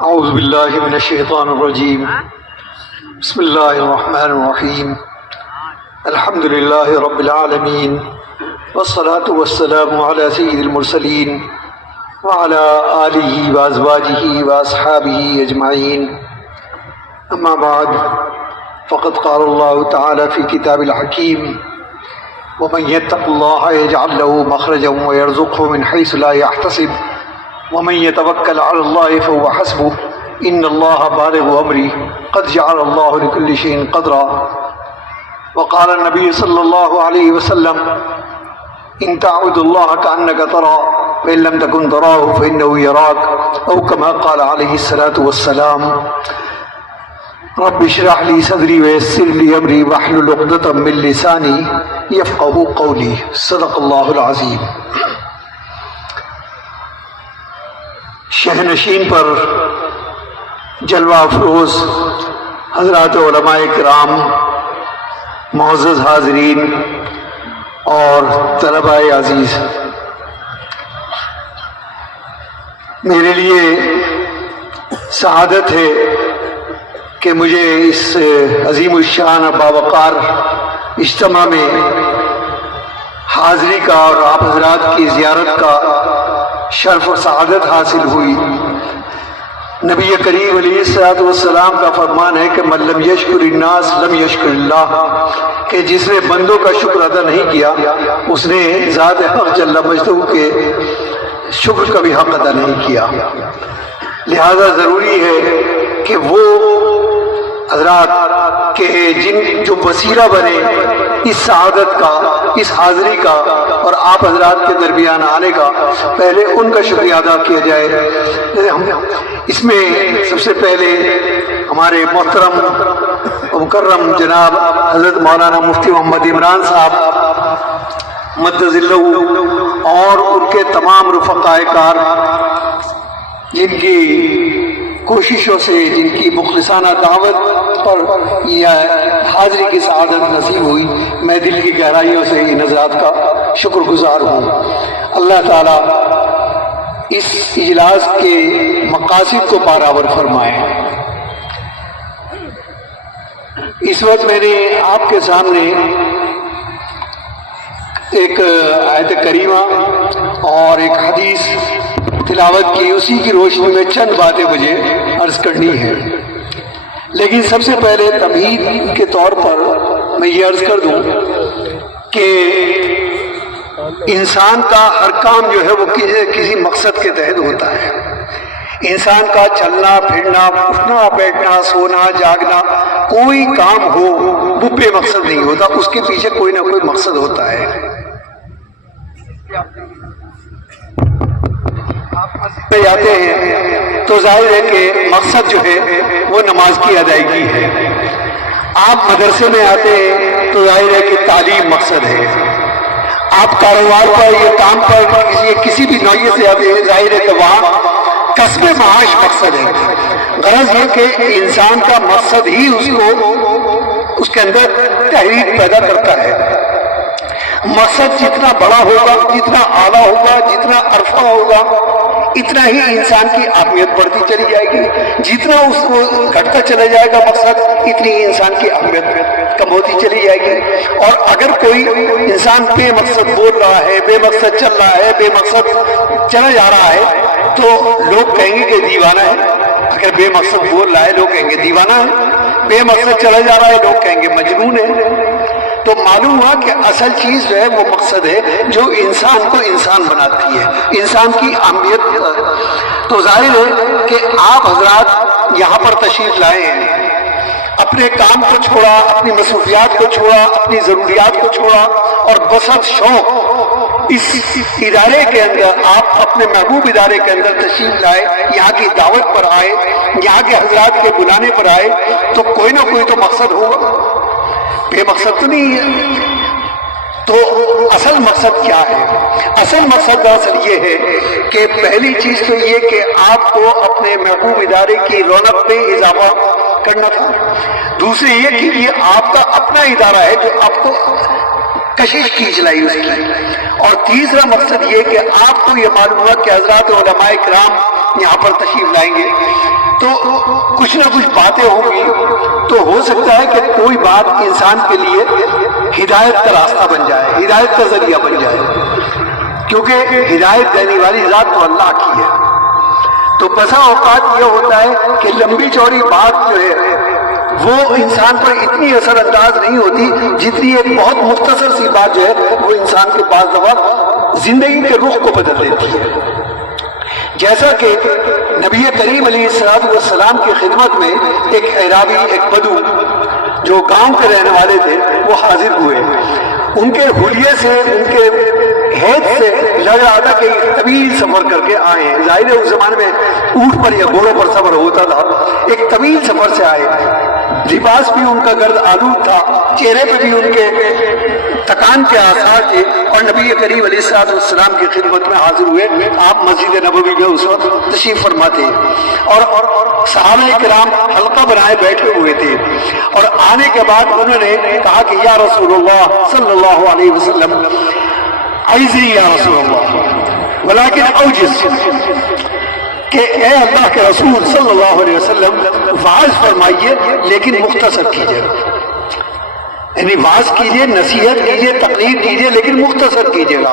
أعوذ بالله من الشيطان الرجيم بسم الله الرحمن الرحيم الحمد لله رب العالمين والصلاة والسلام على سيد المرسلين وعلى آله وأزواجه وأصحابه أجمعين أما بعد فقد قال الله تعالى في كتاب الحكيم ومن يتق الله يجعل له مخرجا ويرزقه من حيث لا يحتسب ومن يتوكل على الله فهو حسبه إن الله بالغ أمره قد جعل الله لكل شيء قدرا وقال النبي صلى الله عليه وسلم إن تعبد الله كأنك ترى فإن لم تكن تراه فإنه يراك أو كما قال عليه الصلاة والسلام رب اشرح لي صدري ويسر لي أمري واحلل عقدة من لساني يفقهوا قولي صدق الله العظيم۔ شہنشین پر جلوہ افروز حضرات علماء کرام، معزز حاضرین اور طلباء عزیز، میرے لیے سعادت ہے کہ مجھے اس عظیم الشان باوقار اجتماع میں حاضری کا اور آپ حضرات کی زیارت کا شرف و سعادت حاصل ہوئی۔ نبی کریم علیہ الصلوۃ والسلام کا فرمان ہے کہ من لم یشکر الناس لم یشکر اللہ، کہ جس نے بندوں کا شکر ادا نہیں کیا اس نے ذات حق جل مجدہ کے شکر کا بھی حق ادا نہیں کیا۔ لہذا ضروری ہے کہ وہ حضرات کہ جو وسیلہ بنے اس سعادت کا، اس حاضری کا اور آپ حضرات کے درمیان آنے کا، پہلے ان کا شکریہ ادا کیا جائے۔ اس میں سب سے پہلے ہمارے محترم و مکرم جناب حضرت مولانا مفتی محمد عمران صاحب مدظلہ اور ان کے تمام رفقاء کار، جن کی کوششوں سے، جن کی مخلصانہ دعوت پر یہ حاضری کی سعادت نصیب ہوئی، میں دل کی گہرائیوں سے ان حضرات کا شکر گزار ہوں۔ اللہ تعالیٰ اس اجلاس کے مقاصد کو برابر فرمائے۔ اس وقت میں نے آپ کے سامنے ایک آیت کریمہ اور ایک حدیث تلاوت کی، اسی کی روشنی میں چند باتیں مجھے عرض کرنی ہے، لیکن سب سے پہلے تمہید کے طور پر میں یہ عرض کر دوں کہ انسان کا ہر کام جو ہے وہ کسی مقصد کے تحت ہوتا ہے۔ انسان کا چلنا پھرنا، اٹھنا بیٹھنا، سونا جاگنا، کوئی کام ہو وہ بے مقصد نہیں ہوتا، اس کے پیچھے کوئی نہ کوئی مقصد ہوتا ہے۔ جاتے ہیں تو ظاہر ہے کہ مقصد جو ہے وہ نماز کی ادائیگی ہے۔ آپ مدرسے میں آتے ہیں تو ظاہر ہے کہ تعلیم مقصد ہے۔ آپ کاروبار پر یا کام پر کسی بھی نوعیت سے آتے ہیں، ظاہر ہے کہ وہاں کسب معاش مقصد ہے۔ غرض یہ کہ انسان کا مقصد ہی اس کے اندر تحریک پیدا کرتا ہے۔ مقصد جتنا بڑا ہوگا، جتنا اعلیٰ ہوگا، جتنا عرفہ ہوگا، اتنا ہی انسان کی اہمیت بڑھتی چلی جائے گی۔ جتنا اس کو گھٹتا چلا جائے گا مقصد، اتنی ہی انسان کی اہمیت کم ہوتی چلی جائے گی۔ اور اگر کوئی انسان بے مقصد بول رہا ہے، بے مقصد چل رہا ہے، بے مقصد چلا جا رہا ہے تو لوگ کہیں گے کہ دیوانہ ہے۔ اگر بے مقصد بول رہا ہے لوگ کہیں گے دیوانہ ہے، بے مقصد چلا جا رہا ہے لوگ کہیں گے مجنون ہے۔ تو معلوم ہوا کہ اصل چیز جو ہے وہ مقصد ہے جو انسان کو انسان بناتی ہے، انسان کی اہمیت۔ تو ظاہر ہے کہ آپ حضرات یہاں پر تشریف لائے ہیں، اپنے کام کو چھوڑا، اپنی مصروفیات کو چھوڑا، اپنی ضروریات کو چھوڑا اور بصد شوق اس ادارے کے اندر، آپ اپنے محبوب ادارے کے اندر تشریف لائے، یہاں کی دعوت پر آئے، یہاں کے حضرات کے بلانے پر آئے، تو کوئی نہ کوئی تو مقصد ہوگا، بے مقصد تو نہیں ہے۔ تو اصل مقصد کیا ہے؟ اصل مقصد دراصل یہ ہے کہ پہلی چیز تو یہ کہ آپ کو اپنے محبوب ادارے کی رونق پہ اضافہ کرنا تھا، دوسری یہ کہ یہ آپ کا اپنا ادارہ ہے جو آپ کو کشش کھینچ لائی اس کی، اور تیسرا مقصد یہ کہ آپ کو یہ معلوم ہوا کہ حضرات علماء کرام یہاں پر تشریف لائیں گے تو کچھ نہ کچھ باتیں ہوں گی، تو ہو سکتا ہے کہ کوئی بات انسان کے لیے ہدایت کا راستہ بن جائے، ہدایت کا ذریعہ بن جائے، کیونکہ ہدایت دینے والی ذات تو اللہ کی ہے۔ تو بسا اوقات یہ ہوتا ہے کہ لمبی چوڑی بات جو ہے وہ انسان پر اتنی اثر انداز نہیں ہوتی جتنی ایک بہت مختصر سی بات جو ہے وہ انسان کے بعض دفعہ زندگی کے رخ کو بدل دیتی ہے۔ جیسا کہ نبی کریم علیہ السلام کی خدمت میں ایک اعرابی، ایک بدو جو گاؤں کے رہنے والے تھے، وہ حاضر ہوئے۔ ان کے حلیے سے، ان کے ہیت سے لگ رہا تھا کہ ایک طویل سفر کر کے آئے ہیں۔ ظاہر ہے اس زمانے میں اونٹ پر یا گھوڑوں پر سفر ہوتا تھا، ایک طویل سفر سے آئے، لباس بھی ان کا گرد آلود تھا، چہرے پہ بھی ان کے تکان کے آثار تھے، اور نبی کریم علیہ السلام کی خدمت میں حاضر ہوئے۔ آپ مسجد نبوی میں اس وقت تشریف فرماتے اور صحابہ کرام حلقہ بنائے بیٹھے ہوئے تھے، اور آنے کے بعد انہوں نے کہا کہ یا رسول اللہ صلی اللہ علیہ وسلم، عیزی یا رسول اللہ ولیکن اوجز، کہ اے اللہ کے رسول صلی اللہ علیہ وسلم واعظ فرمائیے لیکن مختصر کیجیے، یعنی واعظ کیجیے، نصیحت کیجیے، تقریر کیجیے لیکن مختصر کیجیے گا۔